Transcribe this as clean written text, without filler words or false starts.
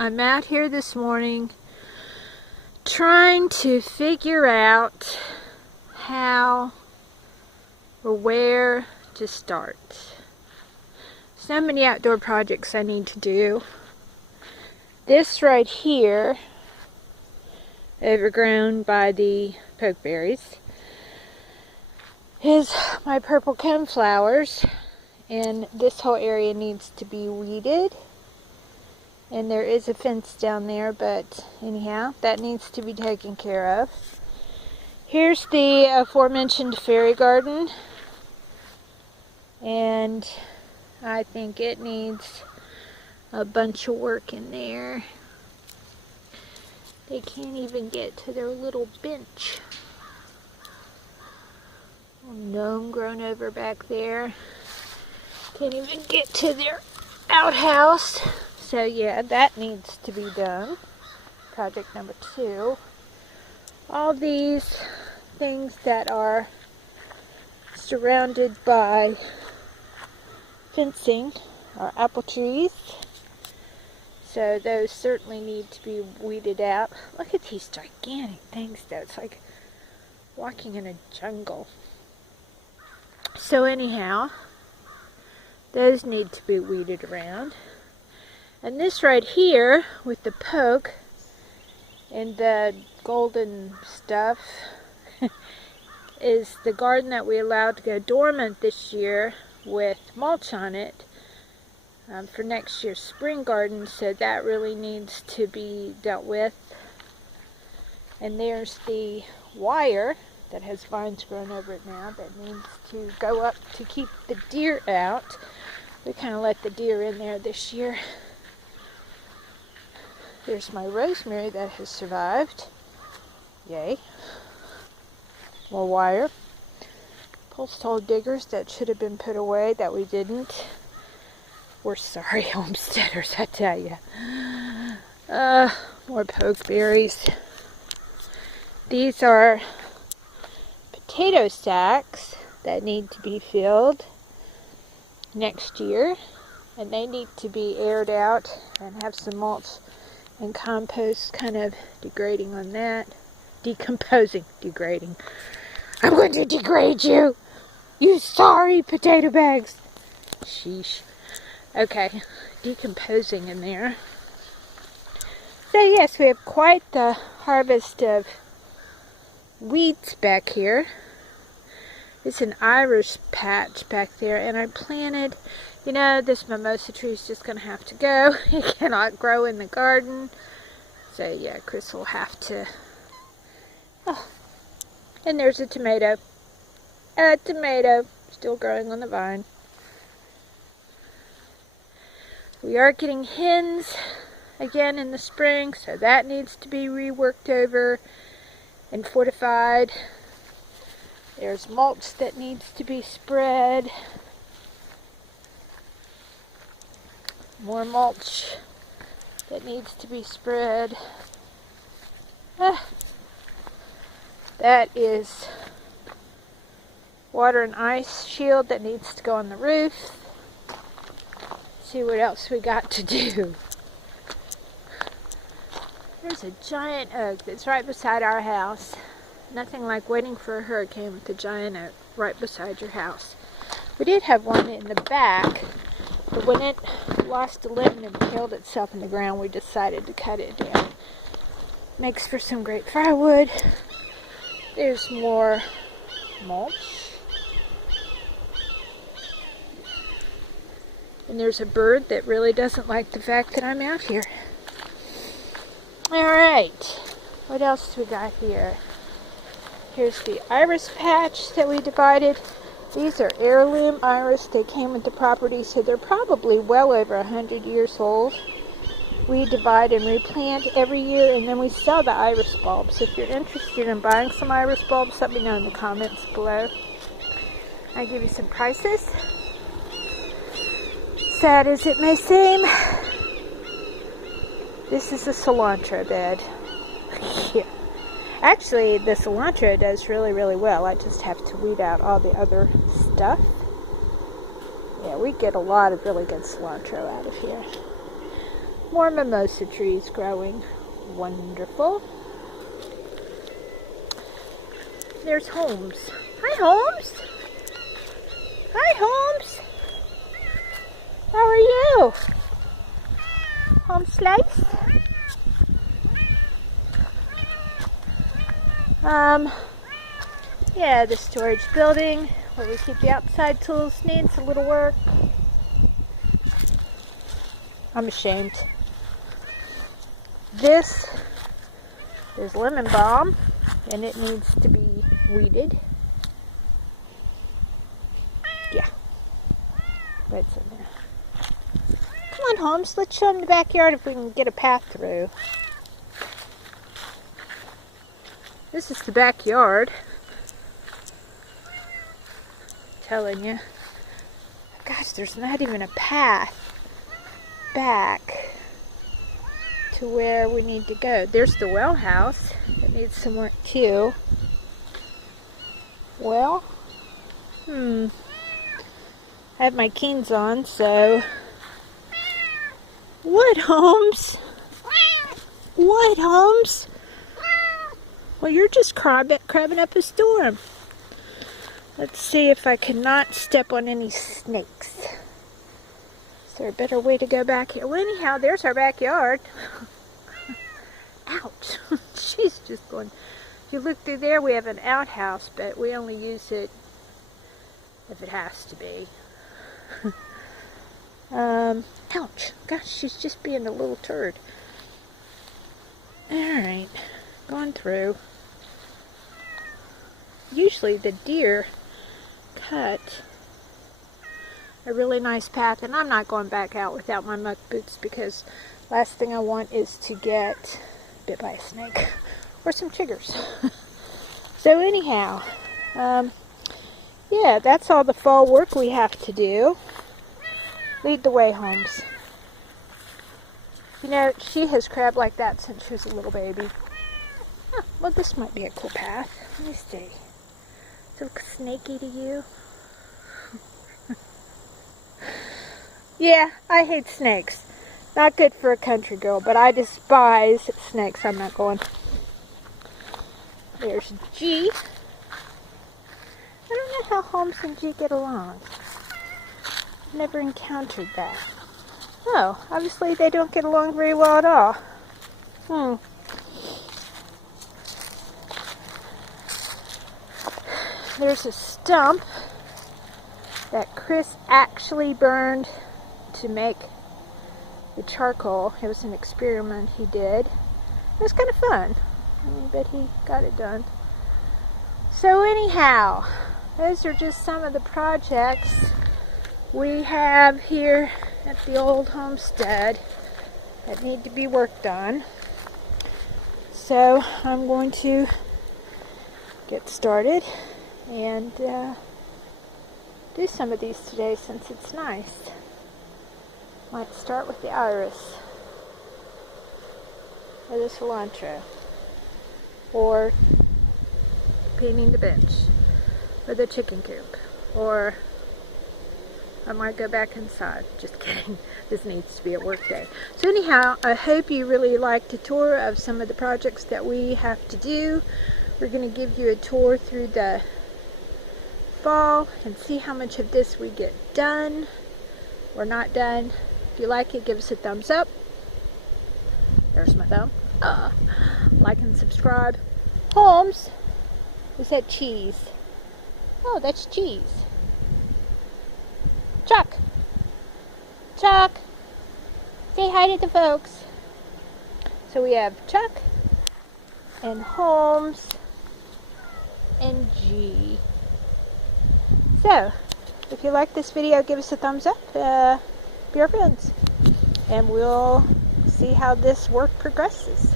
I'm out here this morning trying to figure out how or where to start. So many outdoor projects I need to do. This right here, overgrown by the pokeberries, is my purple coneflowers, and this whole area needs to be weeded. And there is a fence down there, but anyhow, that needs to be taken care of. Here's the aforementioned fairy garden, and I think it needs a bunch of work in there. They can't even get to their little bench. Gnome grown over back there. Can't even get to their outhouse. So yeah, that needs to be done. Project number 2. All these things that are surrounded by fencing are apple trees. So those certainly need to be weeded out. Look at these gigantic things though. It's like walking in a jungle. So anyhow, those need to be weeded around. And this right here with the poke and the golden stuff is the garden that we allowed to go dormant this year with mulch on it for next year's spring garden, so that really needs to be dealt with. And there's the wire that has vines growing over it now that needs to go up to keep the deer out. We kind of let the deer in there this year. There's my rosemary that has survived. Yay. More wire. Post hole diggers that should have been put away that we didn't. We're sorry, homesteaders, I tell you. More pokeberries. These are potato sacks that need to be filled next year. And they need to be aired out and have some mulch and compost kind of degrading on that. Decomposing, degrading. I'm going to degrade you! You sorry potato bags! Sheesh. Okay, decomposing in there. So yes, we have quite the harvest of weeds back here. It's an iris patch back there, and I planted, you know, this mimosa tree is just going to have to go. It cannot grow in the garden. So yeah, Chris will have to. Oh, and there's a tomato. A tomato still growing on the vine. We are getting hens again in the spring, so that needs to be reworked over and fortified. There's mulch that needs to be spread. More mulch that needs to be spread. That is water and ice shield that needs to go on the roof. See what else we got to do. There's a giant oak that's right beside our house. Nothing like waiting for a hurricane with a giant oak right beside your house. We did have one in the back, but when it lost a limb and impaled itself in the ground, we decided to cut it down. Makes for some great firewood. There's more mulch. And there's a bird that really doesn't like the fact that I'm out here. Alright, what else we got here? Here's the iris patch that we divided. These are heirloom iris. They came with the property, so they're probably well over 100 years old. We divide and replant every year, and then we sell the iris bulbs. If you're interested in buying some iris bulbs, let me know in the comments below. I'll give you some prices. Sad as it may seem, this is a cilantro bed. Yeah. Actually, the cilantro does really, really well. I just have to weed out all the other stuff. Yeah, we get a lot of really good cilantro out of here. More mimosa trees growing. Wonderful. There's Holmes. Hi, Holmes. Hi, Holmes. How are you? Home slice? Yeah, the storage building where we keep the outside tools needs a little work. I'm ashamed. This is lemon balm, and it needs to be weeded. Yeah, but it's in there. Come on, Holmes, let's show them the backyard if we can get a path through. This is the backyard. I'm telling you. Gosh, there's not even a path back to where we need to go. There's the well house. It needs some work too. Well, I have my Keens on, so... What, Holmes? What, Holmes? Well, you're just crabbing up a storm. Let's see if I cannot step on any snakes. Is there a better way to go back here? Well, anyhow, there's our backyard. Ouch. She's just going... If you look through there, we have an outhouse, but we only use it if it has to be. Ouch. Gosh, she's just being a little turd. Alright. Going through. Usually the deer cut a really nice path, and I'm not going back out without my muck boots because last thing I want is to get bit by a snake or some chiggers. So anyhow, yeah, that's all the fall work we have to do. Lead the way, Holmes. You know, she has crabbed like that since she was a little baby. Oh, well, this might be a cool path. Let me see. Does it look snaky to you? Yeah, I hate snakes. Not good for a country girl, but I despise snakes. I'm not going. There's G. I don't know how Holmes and G get along. I've never encountered that. Oh, obviously they don't get along very well at all. There's a stump that Chris actually burned to make the charcoal. It was an experiment he did. It was kind of fun. But he got it done. So anyhow, those are just some of the projects we have here at the old homestead that need to be worked on. So I'm going to get started and do some of these today since it's nice. Might start with the iris or the cilantro, or painting the bench, or the chicken coop, or I might go back inside. Just kidding. This needs to be a work day. So anyhow, I hope you really liked a tour of some of the projects that we have to do. We're going to give you a tour through the fall and see how much of this we get done or not done. If you like it, give us a thumbs up. There's my thumb. Like and subscribe. Holmes, is that cheese? Oh, that's cheese. Chuck, say hi to the folks. So we have Chuck and Holmes and G. So, if you like this video, give us a thumbs up. Be our friends. And we'll see how this work progresses.